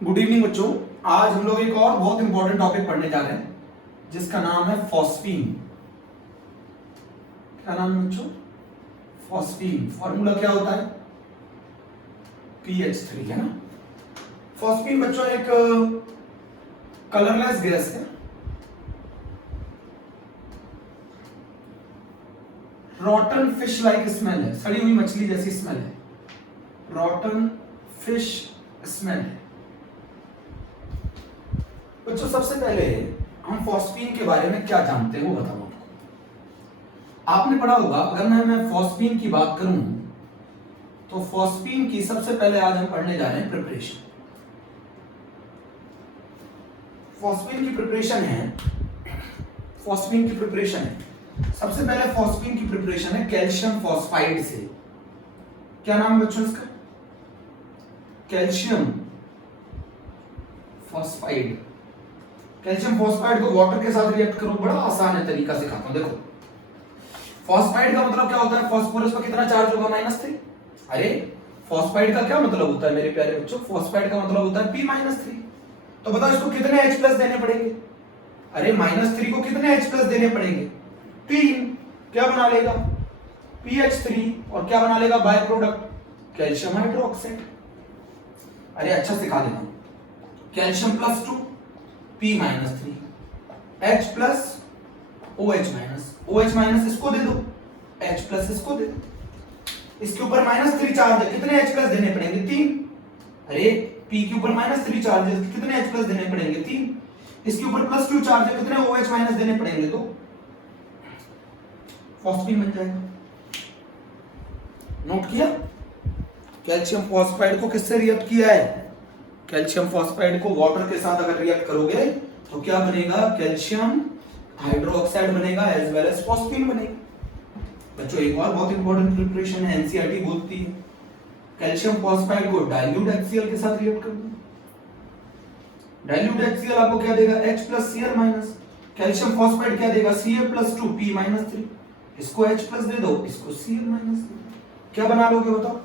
Good evening बच्चों। आज हम लोग एक और बहुत इंपॉर्टेंट टॉपिक पढ़ने जा रहे हैं जिसका नाम है फॉस्फीन। क्या नाम है बच्चों? फॉस्फीन। फॉर्मूला क्या होता है? PH3 है ना। फॉस्फीन बच्चों एक कलरलेस गैस है। रॉटन फिश लाइक स्मेल है, सड़ी हुई मछली जैसी स्मेल है। रॉटन फिश स्मेल है। बच्चों सबसे पहले हम फॉस्फीन के बारे में क्या जानते हैं वो बताऊं आपको। आपने पढ़ा होगा, अगर मैं फॉस्फीन की बात करूं तो फॉस्फीन की सबसे पहले आज हम पढ़ने जा रहे हैं प्रिपरेशन। फॉस्फीन की प्रिपरेशन है सबसे पहले फॉस्फीन की प्रिपरेशन है कैल्शियम फॉस्फाइड से। क्या नाम है बच्चों इसका? Calcium phosphide. कैल्शियम फॉस्फाइड को वाटर के साथ रिएक्ट करो, बड़ा आसान है, तरीका सिखाता हूं। देखो, फॉस्फाइड का मतलब क्या होता है? फास्फोरस पर कितना चार्ज होगा? -3। अरे फॉस्फाइड का क्या मतलब होता है मेरे प्यारे बच्चों? फॉस्फाइड का मतलब होता है P-3। तो बताओ इसको कितने H+ देने पड़ेंगे? अरे -3 को कितने H+ देने पड़ेंगे? 3। क्या बना लेगा? PH3। और क्या बना लेगा बाय प्रोडक्ट? Calcium hydroxide. अरे अच्छा सिखा देता हूं। कैल्शियम +2 P-3 H+ OH- इसको दे दो, H+ इसको दे दो। इसके ऊपर -3 चार्ज है, कितने H+ देने पड़ेंगे? 3। अरे P के ऊपर -3 चार्ज है, कितने H+ देने पड़ेंगे? 3। इसके ऊपर +2 चार्ज है, कितने OH- देने पड़ेंगे? 2। फॉस्फीन बन जाएगा। नोट किया? कैल्शियम फॉस्फाइड को किससे रिएक्ट किया है? कैल्शियम फॉस्फाइड को वाटर के साथ अगर रिएक्ट करोगे तो क्या बनेगा? कैल्शियम हाइड्रोक्साइड बनेगा एज वेल एज फॉस्फीन बनेगा। बच्चों एक और बहुत इंपॉर्टेंट प्रिपरेशन है, एनसीईआरटी बोलती है कैल्शियम फॉस्फाइड को डाइल्यूट HCl के साथ रिएक्ट कर दो। डाइल्यूट HCl आपको क्या देगा? H+Cl-। कैल्शियम फॉस्फाइड क्या देगा? Ca+2 P-3। इसको H+ दे दो, इसको Cl- क्या बना लोगे बताओ?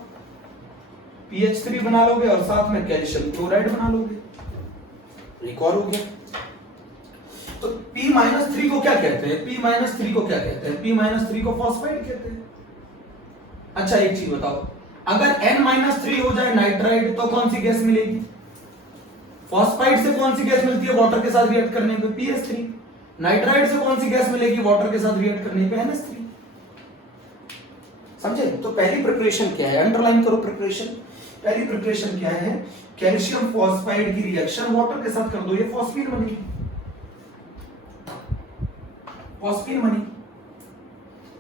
PH3 बना लोगे और साथ में कैल्शियम क्लोराइड बना लोगे। एक और हो गया। तो P-3 को क्या कहते हैं? P-3 को फॉस्फाइड कहते हैं। अच्छा एक चीज बताओ, अगर N-3 हो जाए नाइट्राइड तो कौन सी गैस मिलेगी? फॉस्फाइड से कौन सी गैस मिलती है वाटर के साथ रिएक्ट करने पे? PH3। नाइट्राइड से कौन सी गैस मिलेगी वाटर के साथ रिएक्ट करने पे? NH3। समझे? तो पहली प्रिपरेशन क्या है? अंडरलाइन करो प्रिपरेशन। पहली प्रिपरेशन क्या है? कैल्शियम फॉस्फाइड की रिएक्शन वाटर के साथ कर दो, ये फॉस्फीन बनेगी।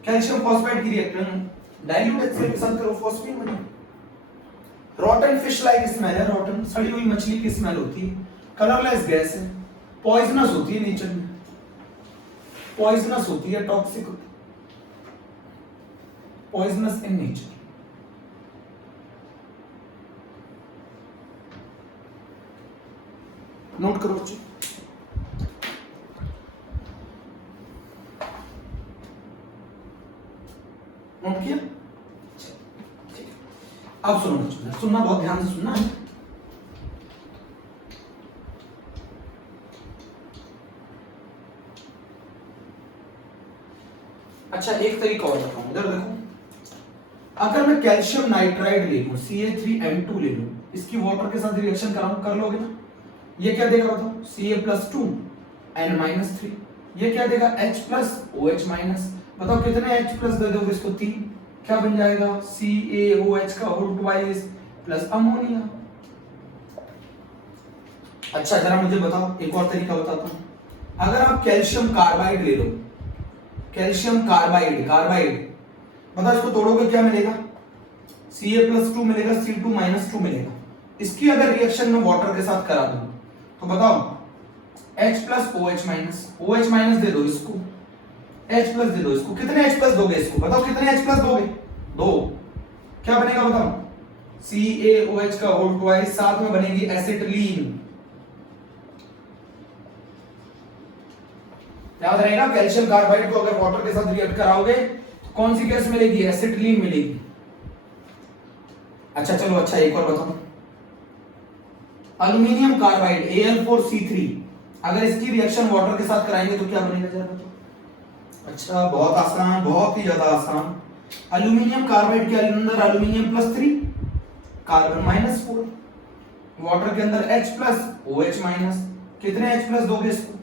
कैल्शियम फॉस्फाइड की रिएक्शन डाइल्यूट HCl के साथ करो, फॉस्फीन बनेगी। रॉटन फिश लाइक स्मेल है। रॉटन सड़ी हुई मछली की स्मेल होती है, कलरलेस गैस है, पॉइजनस होती है, नेचर में पॉइजनस होती है, टॉक्सिक होती है, पॉइजनस इन नेचर। नोट करो बच्चों। नोट किया? ठीक है। अब सुनो बच्चों, सुनना बहुत ध्यान से सुनना है। अच्छा एक तरीका और बताऊं, इधर देखो। अगर मैं कैल्शियम नाइट्राइड ले लूं, Ca3N2 ले लूं, इसकी वाटर के साथ रिएक्शन कराऊं, कर लोगे ना? ये क्या देगा बताओ? Ca+2 N-3। ये क्या देगा? H+ OH-। बताओ कितने H+ दे दोगे इसको? 3। क्या बन जाएगा? CaOH का होल ट्वाइस प्लस अमोनिया। अच्छा जरा मुझे बताओ, एक और तरीका बताता हूं। अगर आप कैल्शियम कार्बाइड ले लो, कैल्शियम कार्बाइड बताओ इसको तोड़ोगे क्या मिलेगा? Ca+2 मिलेगा, C2-2 मिलेगा। इसकी अगर रिएक्शन में वाटर के साथ करा दूं तो बताओ H+ OH- दे दो इसको, H+ दे दो इसको, कितने H+ दोगे इसको? बताओ कितने H+ दोगे? 2। क्या बनेगा बताओ? CaOH का होल ट्वाइस, साथ में बनेगी एसिटिलीन। याद रहेगा, कैल्शियम कार्बाइड को अगर वाटर के साथ रिएक्ट कराओगे तो कौन सी गैस मिलेगी? एसिटिलीन मिलेगी। अच्छा चलो, अच्छा एक और बताओ। अल्यूमिनियम कार्बाइड Al4C3, अगर इसकी रिएक्शन वाटर के साथ कराएंगे तो क्या बनेगा जरा बताओ। अच्छा बहुत आसान, बहुत ही ज्यादा आसान। अल्यूमिनियम कार्बाइड के अंदर अल्यूमिनियम +3 कार्बन -4, वाटर के अंदर H प्लस OH माइनस। कितने H प्लस दोगे इसको,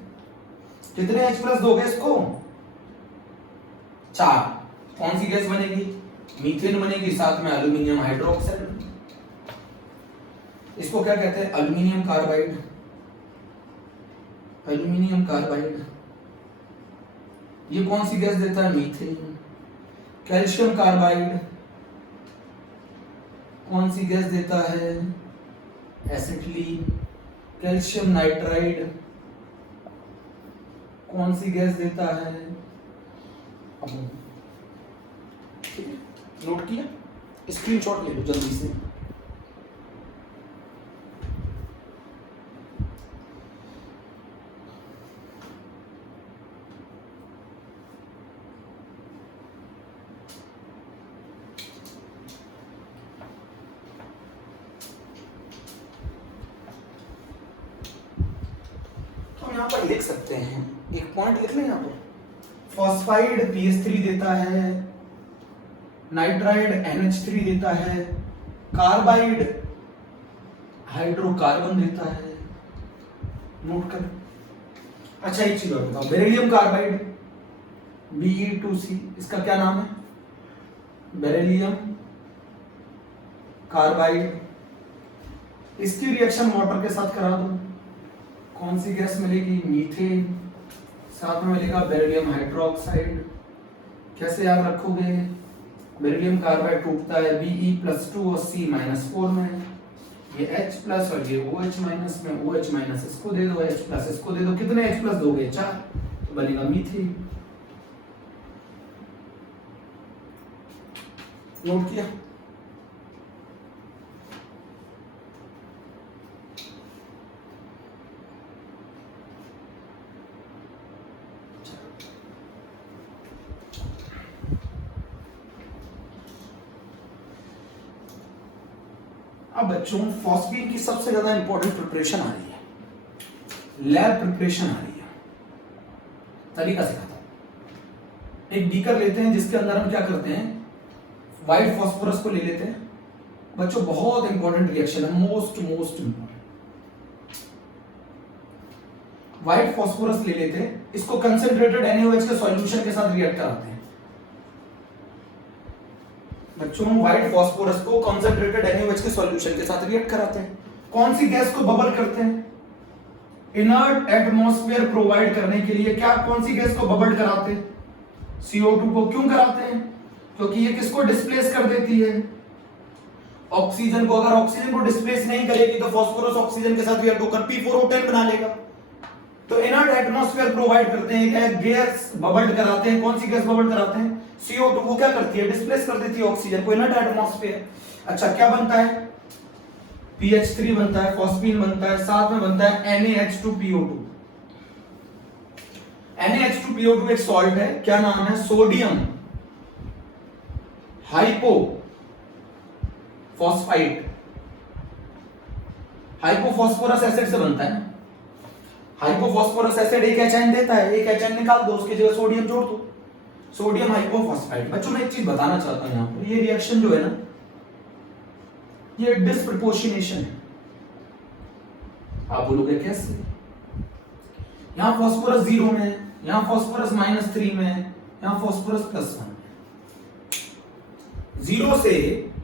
कितने H प्लस दोगे इसको, 4। कौन सी गैस बनेगी, मीथेन बनेगी, साथ में अल्यूमिनियम हाइड्रोक्साइड। इसको क्या कहते हैं, अल्यूमिनियम कार्बाइड। अल्यूमिनियम कार्बाइड ये कौन सी गैस देता है, मीथेन। कैल्शियम कार्बाइड कौन सी गैस देता है, एसिटिलीन। कैल्शियम नाइट्राइड कौन सी गैस देता है, ठीक है, नोट किया, स्क्रीनशॉट ले लो जल्दी से। यहाँ पर लिख सकते हैं, एक पॉइंट लिख लें यहाँ पर, फॉस्फाइड PH3 देता है, नाइट्राइड NH3 देता है, कार्बाइड हाइड्रोकार्बन देता है, नोट कर। अच्छा एक चीज और बताओ, बेरिलियम कार्बाइड Be2C, इसका क्या नाम है, बेरिलियम कार्बाइड। इसकी रिएक्शन वाटर के साथ करा दो, कौन सी गैस मिलेगी, मीथेन, साथ में मिलेगा बेरिलियम हाइड्रोक्साइड। कैसे याद रखोगे, बेरिलियम कार्बाइड टूटता है Be+2 और C-4 में, ये H प्लस और ये OH माइनस में, OH माइनस इसको दे दो, H प्लस इसको दे दो, कितने H प्लस दोगे, 4, तो बनेगा मीथेन। नोट किया। अब बच्चों फॉस्फीन की सबसे ज्यादा इंपॉर्टेंट प्रिपरेशन आ रही है, लैब प्रिपरेशन आ रही है। तरीका सिखाता हूं। एक बीकर लेते हैं जिसके अंदर हम क्या करते हैं, व्हाइट फास्फोरस को ले लेते हैं। बच्चों बहुत इंपॉर्टेंट रिएक्शन है, मोस्ट इंपॉर्टेंट। व्हाइट फास्फोरस ले लेते हैं, इसको कंसंट्रेटेड NaOH के सॉल्यूशन के साथ रिएक्ट कराते हैं। बच्चों व्हाइट फास्फोरस को कंसंट्रेटेड NaOH के सॉल्यूशन के साथ रिएक्ट कराते हैं। कौन सी गैस को बबल करते हैं, इनर्ट एटमॉस्फेयर प्रोवाइड करने के लिए क्या, कौन सी गैस को बबल कराते हैं, CO2 को। क्यों कराते हैं, क्योंकि ये किसको डिस्प्लेस कर देती है, ऑक्सीजन को। अगर ऑक्सीजन को डिस्प्लेस नहीं करेगी तो फास्फोरस ऑक्सीजन के साथ रिएक्ट होकर P4O10 बना लेगा। तो इनर्ट एटमॉस्फेयर प्रोवाइड करते हैं, गैस बबल कराते हैं। कौन सी गैस बबल कराते हैं, CO2 को क्या करती है, डिस्प्लेस कर देती है ऑक्सीजन को, इनर्ट एटमॉस्फेयर। अच्छा क्या बनता है, PH3 बनता है, फॉस्फीन बनता है, साथ में बनता है NaH2PO2। NaH2PO2 एक सॉल्ट है, क्या नाम है, सोडियम हाइपोफॉस्फाइट। हाइपोफॉस्फोरस एसिड से बनता है। हाइपोफॉस्फोरस एसिड एक एचआइन देता है, एक एचआइन निकाल दो, उसकी जगह सोडियम जोड़ दो, सोडियम हाइपोफॉस्फाइड। बच्चों मैं एक चीज बताना चाहता हूं, यहां पर ये रिएक्शन जो है ना, ये डिस्प्रपोर्शनेशन है। आप बोलोगे कैसे, यहां फास्फोरस 0 में, यहां फास्फोरस -3 में, यहां फास्फोरस +1 में। 0 से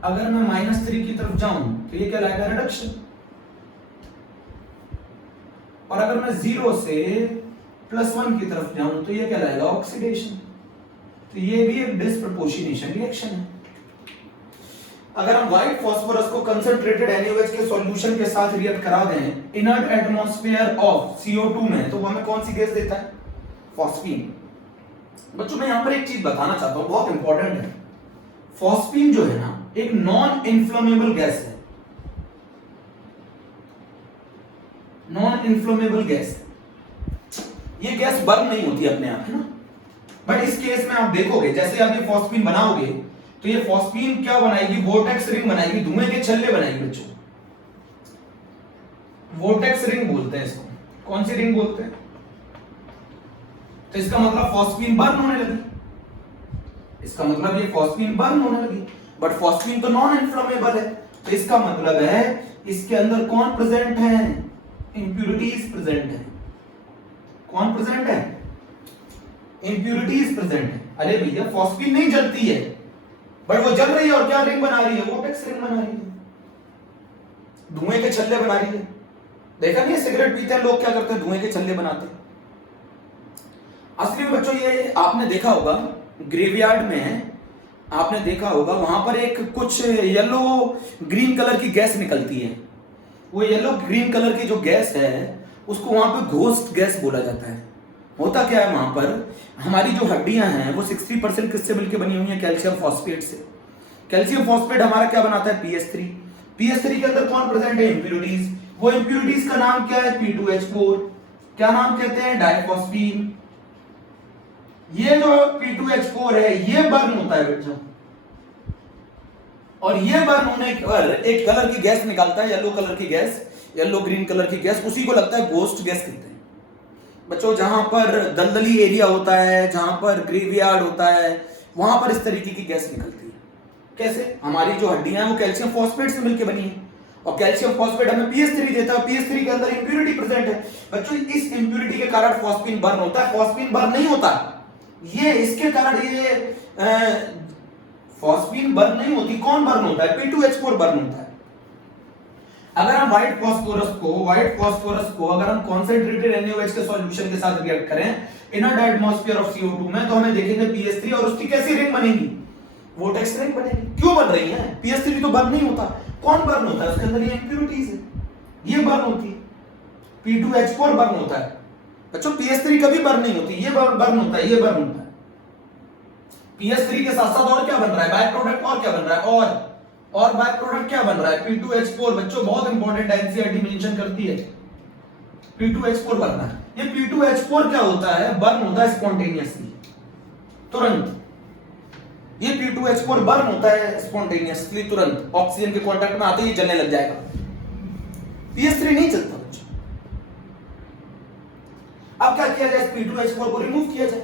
अगर मैं -3 की तरफ जाऊं तो ये कहलाएगा रिडक्शन, और अगर मैं 0 से +1 की तरफ जाऊं तो ये कहलाएगा ऑक्सीडेशन। तो ये भी एक डिस्प्रपोर्शनेशन रिएक्शन है। अगर हम व्हाइट फास्फोरस को कंसंट्रेटेड NaOH के सॉल्यूशन के साथ रिएक्ट करा दें इनर्ट एटमॉस्फेयर ऑफ CO2 में, तो वो हमें कौन सी गैस देता है, फॉस्फीन। बच्चों मैं यहां पर एक चीज बताना चाहता हूं, बहुत इंपॉर्टेंट है। फॉस्फीन जो है ना, एक नॉन इन्फ्लेमेबल गैस है, नॉन इन्फ्लेमेबल गैस। ये गैस बर्न नहीं होती अपने आप, है ना। बट इस केस में आप देखोगे, जैसे आप ये फॉस्फीन बनाओगे तो ये फॉस्फीन क्या बनाएगी, वोर्टेक्स रिंग बनाएगी, धुएं के छल्ले बनाएगी बच्चों। वोटेक्स रिंग बोलते हैं इसको। कौन सी रिंग बोलते हैं? तो इसका मतलब फॉस्फीन बर्न होने लगी, इसका मतलब ये फॉस्फीन बर्न होने लगी, बट फॉस्फीन तो नॉन इन्फ्लेमेबल है, तो इसका मतलब है इसके अंदर कौन प्रेजेंट है? इंप्यूरिटीज प्रेजेंट है। कौन प्रेजेंट है? इंप्यूरिटीज प्रेजेंट है। अरे भैया फॉस्फीन नहीं जलती है, बट वो जल रही है और क्या रिंग बना रही है? वोटेक्स रिंग बना रही है, धुएं के छल्ले बना रही है। देखा नहीं है सिगरेट पीते हैं लोग क्या करते हैं? धुएं के छल्ले बनाते हैं। असली में बच्चों ये आपने देखा होगा ग्रेवयार्ड में, आपने देखा होगा वहां पर एक कुछ येलो ग्रीन कलर की गैस निकलती है। वो येलो ग्रीन कलर की जो गैस है उसको वहां पे घोस्ट गैस बोला जाता है। होता क्या है वहां पर, हमारी जो हड्डियां हैं वो 60% किससे मिलकर बनी हुई है? कैल्शियम फॉस्फेट से। कैल्शियम फॉस्फेट हमारा क्या बनाता है? पीएच3। पीएच3 के अंदर कौन प्रेजेंट है? इंप्यूरिटीज। वो इंप्यूरिटीज का नाम क्या है? P2H4। क्या नाम कहते हैं? डाइफॉस्फीन। ये जो P2H4 है ये बर्न होता है बच्चों, और ये बर्न होने पर एक कलर की गैस निकालता है, येलो कलर की गैस, येलो ग्रीन कलर की गैस, उसी को लगता है घोस्ट गैस कहते हैं। बच्चों जहां पर दलदली एरिया होता है, जहां पर ग्रेवयार्ड होता है, वहां पर इस तरीके की गैस निकलती है। कैसे? हमारी जो हड्डियां हैं वो कैल्शियम फॉस्फेट से मिलकर बनी है, और कैल्शियम फॉस्फेट हमें पीएच3 देता है। पीएच3 के अंदर इंप्यूरिटी प्रेजेंट है बच्चों, इस इंप्यूरिटी के कारण फॉस्फीन बर्न होता है। फॉस्फीन बर्न नहीं होता, ये इसके कारण ये फॉस्फीन बर्न नहीं होती। कौन बर्न होता है? P2H4 बर्न होता है। अगर हम व्हाइट फास्फोरस को अगर हम कॉन्सेंट्रेटेड NaOH के सॉल्यूशन के साथ रिएक्ट करें इनर एटमॉस्फेयर ऑफ CO2 में, तो हमें देखेंगे पीएच3 और उसकी कैसी रिंग बनेगी? वोटेक्स रिंग बनेगी। क्यों बन रही है? पीएच3 तो बर्न नहीं होता। कौन बर्न होता है? उसके अंदर ये इंप्यूरिटीज है, ये बर्न होती है। P2H4 बर्न होता है बच्चों, पीएच3 कभी बर्न नहीं होती, ये बर्न होता है, ये बर्न होता है। पीएच3 के साथ साथ और क्या बन रहा है? बाय प्रोडक्ट और क्या बन रहा है? और बाय प्रोडक्ट क्या बन रहा है? P2H4 बच्चों बहुत इंपॉर्टेंट है, एनसीईआरटी मेंशन करती है P2H4 बनना है। ये P2H4 क्या होता है? बर्न होता है स्पॉन्टेनियसली, तुरंत। ये P2H4 बर्न होता है स्पॉन्टेनियसली, तुरंत। ऑक्सीजन के कांटेक्ट में आते ही जलने लग जाएगा। पीएच3 नहीं चलता बच्चों। अब क्या किया जाए? P2H4 को रिमूव किया जाए,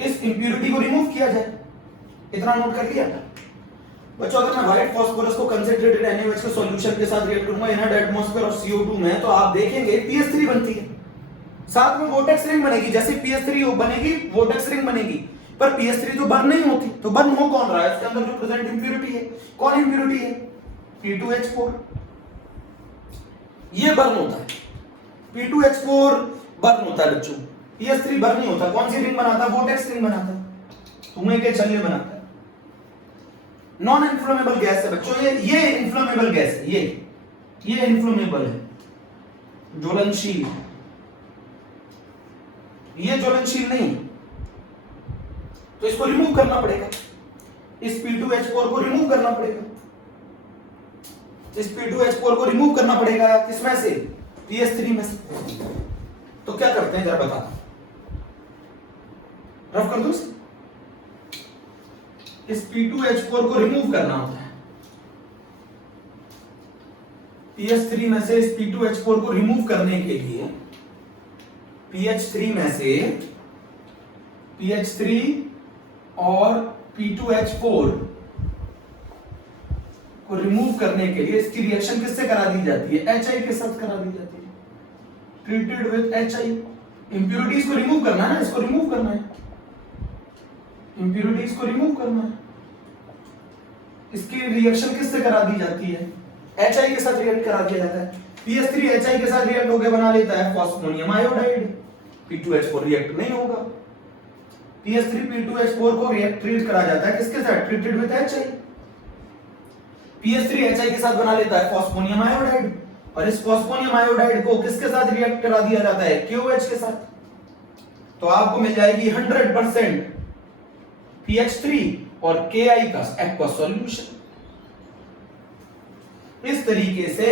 इस इंप्यूरिटी को रिमूव किया जाए। इतना नोट कर लिया बच्चों? अगर मैं व्हाइट फास्फोरस को कंसंट्रेटेड NaOH के सॉल्यूशन के साथ रिएक्ट करूंगा इनर एटमॉस्फेयर ऑफ CO2 में, तो आप देखेंगे पीएच3 बनती है, साथ में वोटेक्स रिंग बनेगी। जैसे पीएच3 बनेगी वोटेक्स रिंग बनेगी, पर पीएच3 तो बर्न नहीं होती। तो बर्न हो कौन रहा है? इसके अंदर जो प्रेजेंट इंप्यूरिटी है, कौन इंप्यूरिटी है? P2H4। ये बर्न होता है, P2H4 बर्न होता है बच्चों, पीएच3 बर्न नहीं होता। कौन सी रिंग बनाता है? वोटेक्स रिंग बनाता है, धुएं के छल्ले बनाता है। नॉन इन्फ्लेमेबल गैस है बच्चों, ये इन्फ्लेमेबल गैस है, ये इन्फ्लेमेबल है, ज्वलनशील। ये ज्वलनशील नहीं, तो इसको रिमूव करना पड़ेगा। इस P2H4 को रिमूव करना पड़ेगा, इस P2H4 को रिमूव करना पड़ेगा। किसमें से? पीएच3 में से। तो क्या करते हैं जरा बता, रफ कर दो इसे। इस P2H4 को रिमूव करना होता है पीएच3 में से। इस P2H4 को रिमूव करने के लिए पीएच3 में से पीएच3 और P2H4 को रिमूव करने के लिए इसकी रिएक्शन किससे करा दी जाती है? HI के साथ करा दी जाती है, ट्रीटेड विद HI। इंप्यूरिटीज को रिमूव करना है ना, इसको रिमूव करना है, इंप्यूरिटीज को रिमूव करना है। इसकी रिएक्शन किससे करा दी जाती है? HI के साथ रिएक्ट करा दिया जाता है। पीएच3 HI के साथ रिएक्ट होकर बना लेता है फॉस्फोनियम आयोडाइड। P2H4 रिएक्ट नहीं होगा। पीएच3 P2H4 को रिएक्ट ट्रीट करा जाता है किसके साथ? Treated with HI। पीएच3 HI के साथ बना लेता है फॉस्फोनियम आयोडाइड, और इस फॉस्फोनियम आयोडाइड को किसके साथ रिएक्ट करा दिया जाता है? KOH के साथ। तो आपको मिल जाएगी 100% PH3 और KI का एक्वा सॉल्यूशन। इस तरीके से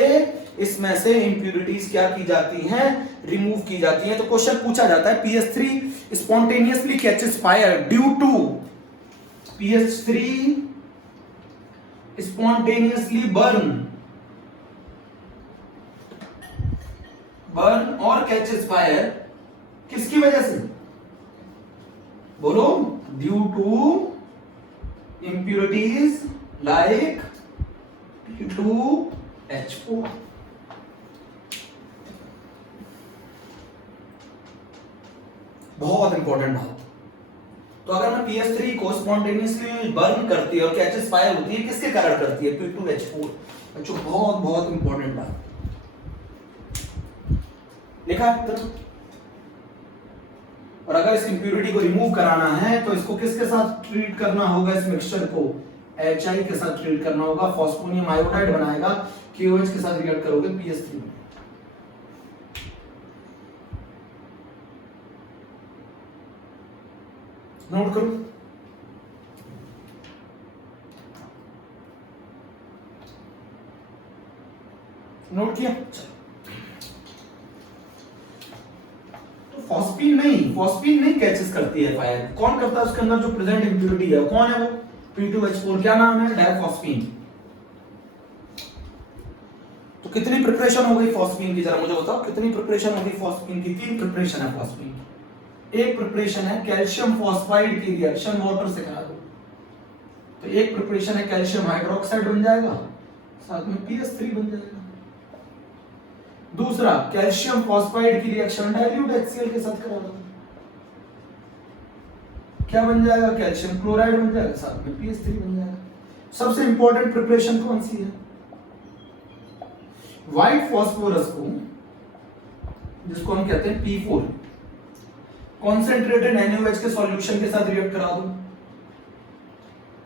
इसमें से इंप्यूरिटीज क्या की जाती हैं? रिमूव की जाती हैं। तो क्वेश्चन पूछा जाता है PH3 spontaneously catches fire due to PH3 spontaneously burn burn और कैचेस फायर किसकी वजह से? बोलो, due to impurities like P2H4। बहुत इंपॉर्टेंट बात। तो अगर मैं PS3 को स्पॉन्टेनियसली बर्न करती है और कैचेस फायर होती है, किसके कारण करती है? P2H4। बच्चों बहुत बहुत इंपॉर्टेंट बात लिखा है तो। और अगर इस इंप्योरिटी को रिमूव कराना है तो इसको किसके साथ ट्रीट करना होगा? इस मिक्सचर को HI के साथ ट्रीट करना होगा। फॉस्फोनियम आयोडाइड बनाएगा, KOH के साथ रिएक्ट करोगे PS3 में। नोट करो। नोट किया? तो फॉस्फीन नहीं कैचेस करती है फायर। कौन करता है? उसके अंदर जो प्रेजेंट इंप्योरिटी है कौन है? वो P2H4। क्या नाम है? डाइफॉस्फीन। तो कितनी प्रिपरेशन हो गई फॉस्फीन की? जरा मुझे बताओ, कितनी प्रिपरेशन हो गई फॉस्फीन की? 3 प्रिपरेशन है फॉस्फीन की। एक प्रिपरेशन है कैल्शियम फॉस्फाइड की रिएक्शन, वाटर से करा दो तो एक प्रिपरेशन है कैल्शियम हाइड्रोक्साइड बन जाएगा, साथ में PS3 बन जाएगा। दूसरा कैल्शियम फॉस्फाइड की रिएक्शन डाइल्यूट HCl के साथ करा दो, क्या बन जाएगा? कैल्शियम क्लोराइड बन जाएगा, साथ में PS3 बन जाएगा। सबसे इंपॉर्टेंट प्रिपरेशन कौन सी है? व्हाइट फॉस्फोरस को, जिसको हम कहते हैं P4, कॉन्सेंट्रेटेड NaOH के सॉल्यूशन के साथ रिएक्ट करा दो।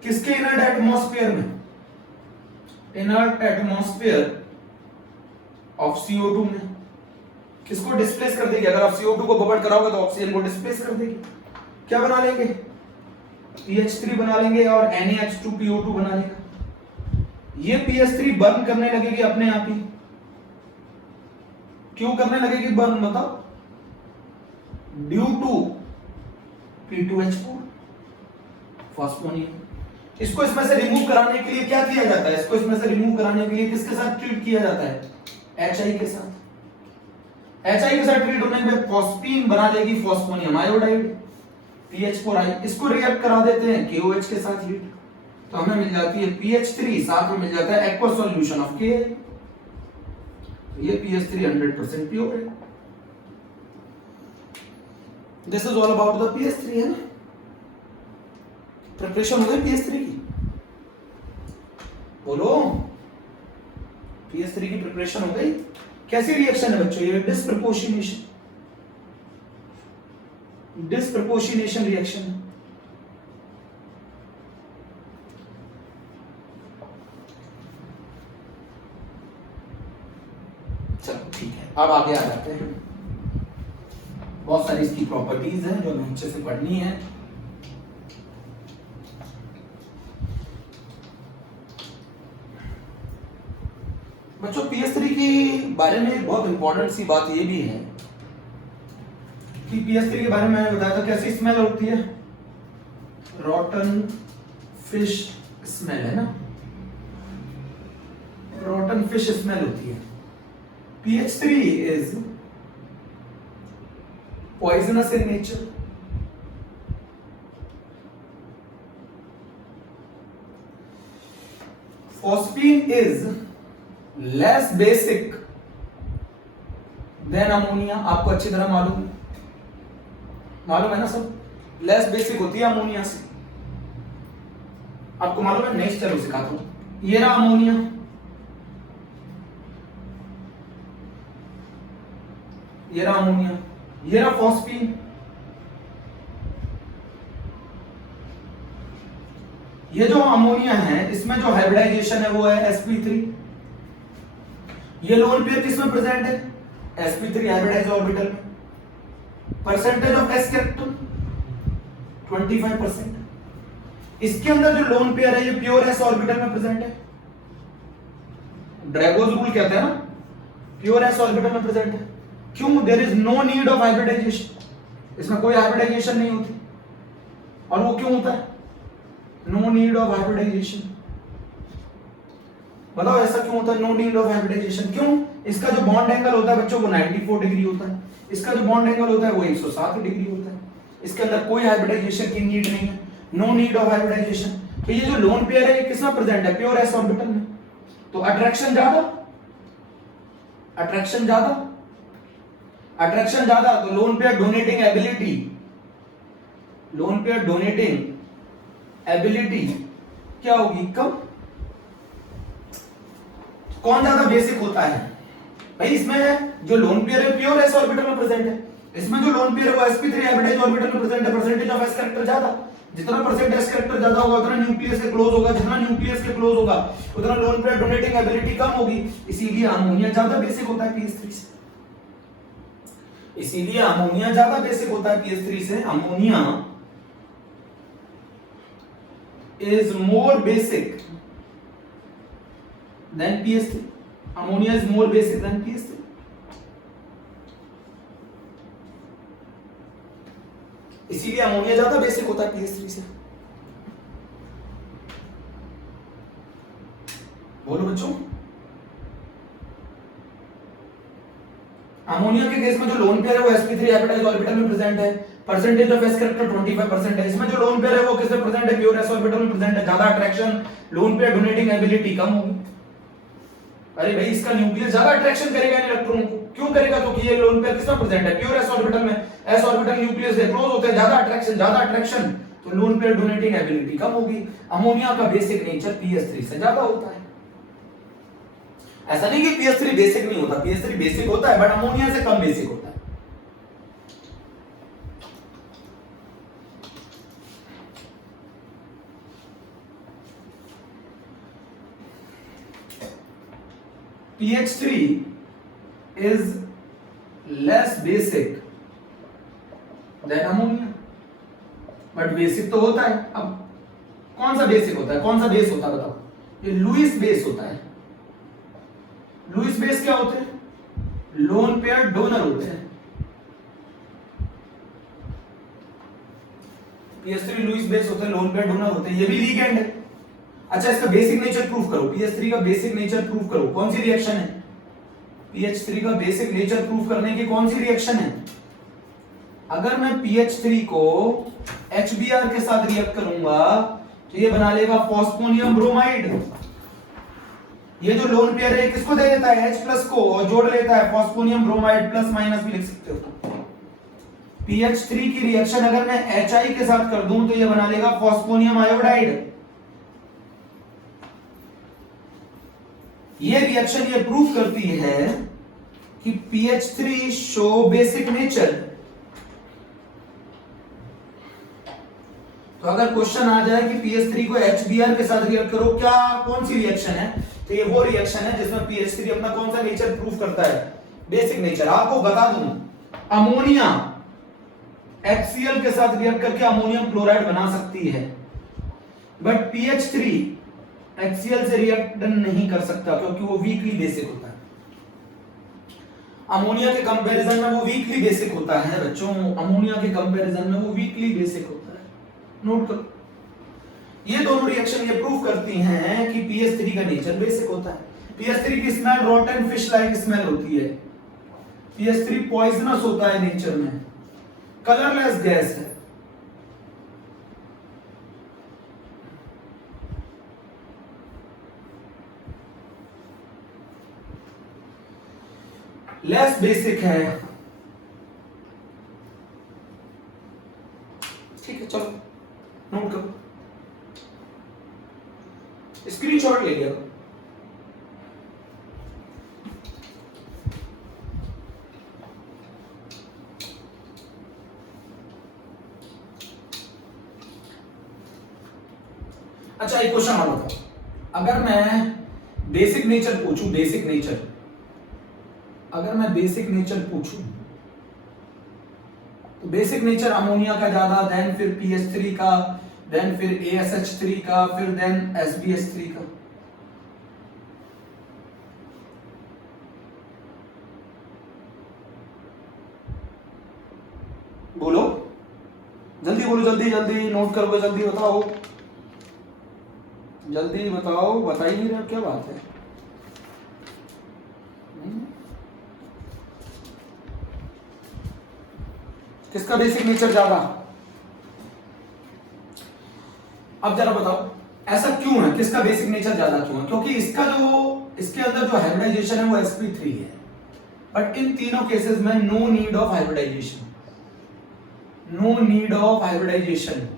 किसके इनर्ट एटमॉस्फेयर में? इनर्ट एटमॉस्फेयर ऑफ CO2 में। किसको डिस्प्लेस कर देगी? अगर आप CO2 को बबल कराओगे तो ऑक्सीजन को डिस्प्लेस कर देगी। क्या बना लेंगे? PH3 बना लेंगे और NaH2PO2 बना लेगा। ये PS3 बर्न करने लगेगी अपने आप ही। क्यों करने लगेगी बर्न? बताओ। Due to P2H4 phosphonium. इसको इसमें से रिमूव कराने के लिए क्या किया जाता है? इसको इसमें से रिमूव कराने के लिए किसके साथ ट्रीट किया जाता है? HI के साथ। HI के साथ ट्रीट होने पे फॉस्फीन बना देगी फॉस्फोनियम आयोडाइड PH4I। इसको रिएक्ट करा देते हैं KOH के साथ हीट, तो हमें मिल जाती है PH3, साथ में मिल जाता है एक्वा सॉल्यूशन ऑफ Ki। ये PS3 100% प्योर है। This is all about the PS3 है ना। प्रिपरेशन हो गई PS3 की? बोलो, PS3 की प्रिपरेशन हो गई। कैसी रिएक्शन है बच्चों? ये डिस्प्रपोर्शनेशन रिएक्शन है। चलो ठीक है, अब आगे आ जाते हैं। बहुत सारी इसकी प्रॉपर्टीज हैं जो हमें अच्छे से पढ़नी है। बच्चों PS3 के बारे में एक बहुत इंपॉर्टेंट सी बात ये भी है कि PS3 के बारे में मैंने बताया था कैसी स्मेल होती है? रॉटन फिश स्मेल है ना, रॉटन फिश स्मेल होती है। PH3 is poisonous in nature. Phosphine is less basic than ammonia. आपको अच्छी तरह मालूम है ना सब? लेस बेसिक होती है अमोनिया से। आपको मालूम है? नेक्स्ट चलो सिखाता हूं। ये रहा अमोनिया, ये रहा अमोनिया, ये रहा फॉस्फीन, ये जो अमोनिया है इसमें जो हाइब्रिडाइजेशन है वो है sp3। ये लोन पेयर किसमें प्रेजेंट है? sp3 हाइब्रिडाइज्ड ऑर्बिटल में। Percentage of s capital 25%। इसके अंदर जो लोन पेयर है ये प्योर s ऑर्बिटल में प्रेजेंट है। ड्रैगोज रूल कहते हैं ना, प्योर s ऑर्बिटल में प्रेजेंट है। क्यों? There is no need of hybridization. इसमें कोई हाइब्रिडाइजेशन नहीं होती। और वो क्यों होता है? No need of hybridization. बताओ ऐसा क्यों होता है? No need of hybridization. क्यों? इसका जो बॉन्ड एंगल होता है बच्चों वो 94 डिग्री होता है, इसका जो बॉन्ड एंगल होता है वो 107 डिग्री होता है, इसके अंदर कोई हाइब्रिडाइजेशन की नीड नहीं है, नो नीड ऑफ हाइब्रिडाइजेशन। तो ये जो लोन पेयर है ये किसमें प्रेजेंट है? प्योर एस ऑर्बिटल में। तो अट्रैक्शन ज्यादा, अट्रैक्शन ज्यादा, अट्रैक्शन ज्यादा, तो loan pair donating ability, loan pair donating ability क्या होगी? कम। कौन ज्यादा बेसिक होता है भाई? इसमें जो लोन पेयर है प्योर एस ऑर्बिटल में प्रेजेंट है, इसमें जो लोन पेयर है वो sp3 हाइब्रिडाइज ऑर्बिटल में प्रेजेंट है। परसेंटेज ऑफ एस कैरेक्टर ज्यादा, जितना परसेंट एस कैरेक्टर ज्यादा होगा उतना न्यूक्लियस के क्लोज होगा, जितना न्यूक्लियस के क्लोज होगा उतना लोन पेयर डोनेटिंग एबिलिटी कम होगी। इसीलिए अमोनिया ज्यादा बेसिक होता है pH3 से, इसीलिए अमोनिया ज्यादा बेसिक होता है pH3 से। Ammonia is more basic than pH3, ammonia is more basic than pH3। इसीलिए अमोनिया ज्यादा बेसिक होता है pH3 से। बोलो बच्चों। अमोनिया के केस में जो लोन पेयर है वो sp3 हाइब्रिडाइज ऑर्बिटल में प्रेजेंट है, परसेंटेज ऑफ एस कैरेक्टर 25% है। इसमें जो लोन पेयर है वो किसमें प्रेजेंट है? प्योर एस ऑर्बिटल में प्रेजेंट है, ज्यादा attraction, lone pair donating ability कम होगी। अरे भाई इसका न्यूक्लियस ज्यादा अट्रैक्शन करेगा इलेक्ट्रॉन को, क्यों करेगा? क्योंकि ये लोन पेयर किसमें प्रेजेंट है? प्योर एस ऑर्बिटल में। एस ऑर्बिटल न्यूक्लियस से क्लोज होते हैं, ज्यादा अट्रैक्शन, तो लोन पेयर डोनेटिंग एबिलिटी कम होगी। अमोनिया का बेसिक नेचर pH3 से ज्यादा होता है। ऐसा नहीं कि pH3 बेसिक नहीं होता, pH3 बेसिक होता है बट अमोनिया से कम बेसिक होता है। pH3 is less basic than ammonia, but basic तो होता है। अब कौन सा बेसिक होता है, कौन सा बेस होता है बताओ? ये लुईस बेस होता है। लुईस बेस क्या होते हैं? लोन पेयर डोनर होते हैं। pH3 लुईस बेस होते हैं, लोन पेयर डोनर होते हैं। ये भी लिगेंड है। अच्छा इसका बेसिक नेचर प्रूफ करो, pH3 का बेसिक नेचर प्रूफ करो। कौन सी रिएक्शन है? pH3 का बेसिक नेचर प्रूफ करने की कौन सी रिएक्शन है? अगर मैं pH3 को HBr के साथ रिएक्ट करूंगा तो ये बना लेगा फॉस्फोनियम ब्रोमाइड। ये जो लोन पेयर है किसको दे देता है? H प्लस को, और जोड़ लेता है फॉस्फोनियम ब्रोमाइड, प्लस माइनस भी लिख सकते हो। pH3 की रिएक्शन अगर मैं HI के साथ कर दूं तो ये बना लेगा फॉस्फोनियम आयोडाइड। ये रिएक्शन ये प्रूफ करती है कि pH3 शो बेसिक नेचर। तो अगर क्वेश्चन आ जाए कि pH3 को HBr के साथ रिएक्ट करो, क्या कौन सी रिएक्शन है? तो ये वो रिएक्शन है जिसमें pH3 अपना कौन सा नेचर प्रूफ करता है? Basic nature. आपको बता दूं, अमोनिया HCl के साथ रिएक्ट करके अमोनियम क्लोराइड बना सकती है, बट pH3 HCl से रिएक्ट नहीं कर सकता क्योंकि वो वीकली बेसिक होता है। अमोनिया के कंपैरिजन में वो वीकली बेसिक होता है बच्चों, अमोनिया के कंपैरिजन में वो वीकली बेसिक होता है। नोट करो, ये दोनों रिएक्शन ये प्रूफ करती हैं कि pH3 का नेचर बेसिक होता है। pH3 की smell rotten fish like smell होती है। pH3 पॉइजनस होता है नेचर में, कलरलेस गैस है। लेस बेसिक है। ठीक है, चलो नोट करो, स्क्रीनशॉट ले लिया। अच्छा एक क्वेश्चन और बताओ, अगर मैं बेसिक नेचर पूछूं, बेसिक नेचर, अगर मैं बेसिक नेचर पूछूं तो बेसिक नेचर अमोनिया का ज्यादा, देन फिर pH3 का, देन फिर ASH3 का, फिर देन SbH3 का। बोलो जल्दी, बोलो जल्दी जल्दी, नोट करोगे जल्दी बताओ, जल्दी बताओ, बता ही नहीं रहे क्या बात है। किसका बेसिक नेचर ज्यादा? अब जरा बताओ ऐसा क्यों है, किसका बेसिक नेचर ज्यादा क्यों है? क्योंकि इसका जो इसके अंदर जो हाइब्रिडाइजेशन है वो sp3 है, बट इन तीनों केसेस में no need of hybridization, no need of hybridization.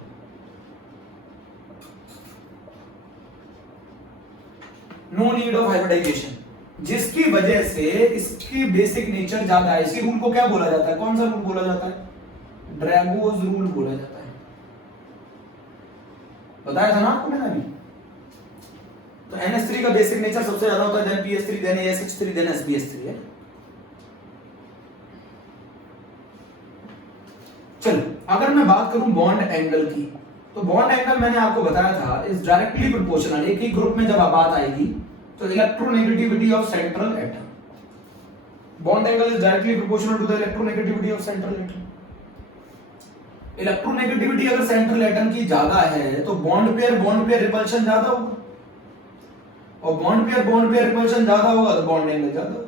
No need of hybridization, जिसकी वजह से इसकी बेसिक नेचर ज्यादा है। इसी रूल को क्या बोला जाता है? कौन सा रूल बोला जाता है? ड्रैगोज रूल बोला जाता है। बताया था ना आपको मैंने अभी। तो NH3 का बेसिक नेचर सबसे ज्यादा होता है, then PH3, then ASH3, then SbH3 है। चलो अगर मैं बात करूं बॉन्ड एंगल की, तो बॉन्ड एंगल मैंने आपको बताया था इज डायरेक्टली प्रोपोर्शनल। एक ही ग्रुप में जब बात आएगी तो electronegativity of central atom, bond angle is directly proportional to the electronegativity of central atom. Electronegativity अगर सेंट्रल एटम की ज्यादा है तो बॉन्ड पेयर रिपल्शन ज्यादा होगा, और बॉन्ड पेयर रिपल्शन ज्यादा होगा तो बॉन्ड एंगल ज्यादा होगा।